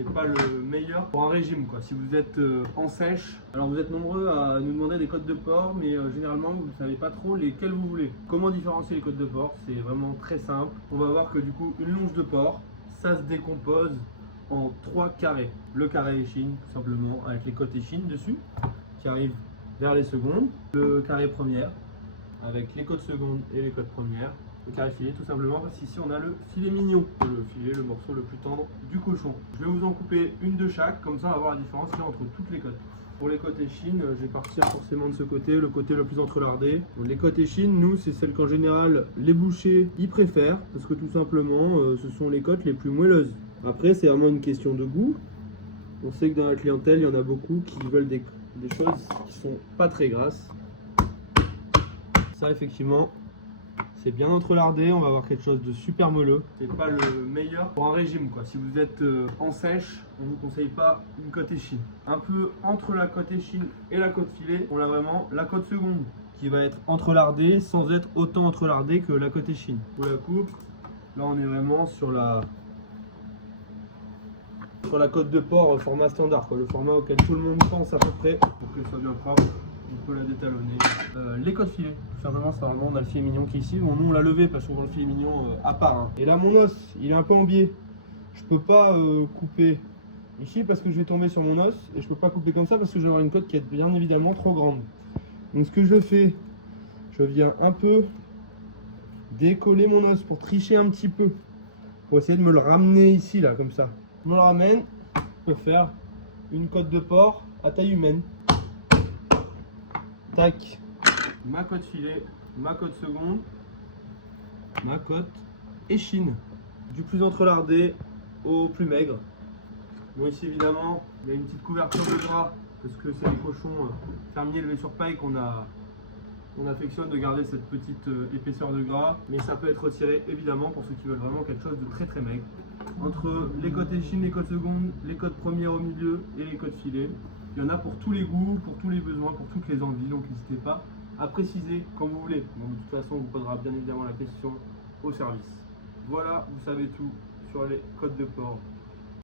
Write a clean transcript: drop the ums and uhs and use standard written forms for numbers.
c'est pas le meilleur pour un régime quoi. Si vous êtes en sèche, alors vous êtes nombreux à nous demander des côtes de porc, mais généralement vous ne savez pas trop lesquelles vous voulez. Comment différencier les côtes de porc? C'est vraiment très simple. On va voir que du coup une longe de porc, ça se décompose en 3 carrés. Le carré échine tout simplement avec les côtes échine dessus qui arrivent vers les secondes. Le carré première avec les côtes secondes et les côtes premières. Le carré filet tout simplement parce qu'ici on a le filet mignon, le filet, le morceau le plus tendre du cochon. Je vais vous en couper une de chaque, comme ça on va voir la différence là, entre toutes les côtes. Pour les côtes échine, je vais partir forcément de ce côté, le côté le plus entrelardé. Donc, les côtes échine, nous, c'est celles qu'en général les bouchers y préfèrent, parce que tout simplement, ce sont les côtes les plus moelleuses. Après, c'est vraiment une question de goût. On sait que dans la clientèle, il y en a beaucoup qui veulent des choses qui sont pas très grasses. Ça, effectivement, c'est bien entrelardé, on va avoir quelque chose de super moelleux. C'est pas le meilleur pour un régime quoi. Si vous êtes en sèche, on ne vous conseille pas une côte échine. Un peu entre la côte échine et la côte filet, on a vraiment la côte seconde qui va être entrelardée sans être autant entrelardée que la côte échine. Pour la coupe, là on est vraiment sur la côte de porc format standard quoi, le format auquel tout le monde pense à peu près pour qu'elle soit bien propre. On peut la détalonner. Les côtes filets, tout simplement, c'est vraiment on a le filet mignon qui est ici. Bon, nous on l'a levé parce qu'on voit le filet mignon à part. Hein. Et là mon os, il est un peu en biais. Je peux pas couper ici parce que je vais tomber sur mon os et je peux pas couper comme ça parce que je vais avoir une côte qui est bien évidemment trop grande. Donc ce que je fais, je viens un peu décoller mon os pour tricher un petit peu, pour essayer de me le ramener ici là comme ça. Je me le ramène pour faire une côte de porc à taille humaine. Tac, ma côte filet, ma côte seconde, ma côte échine. Du plus entrelardé au plus maigre. Bon ici évidemment, il y a une petite couverture de gras parce que c'est les cochons fermiers élevés sur paille qu'on affectionne de garder cette petite épaisseur de gras. Mais ça peut être retiré évidemment pour ceux qui veulent vraiment quelque chose de très très maigre. Entre les côtes échine, les côtes secondes, les côtes premières au milieu et les côtes filets. Il y en a pour tous les goûts, pour tous les besoins, pour toutes les envies, donc n'hésitez pas à préciser quand vous voulez. Bon, de toute façon, on vous posera bien évidemment la question au service. Voilà, vous savez tout sur les côtes de porc.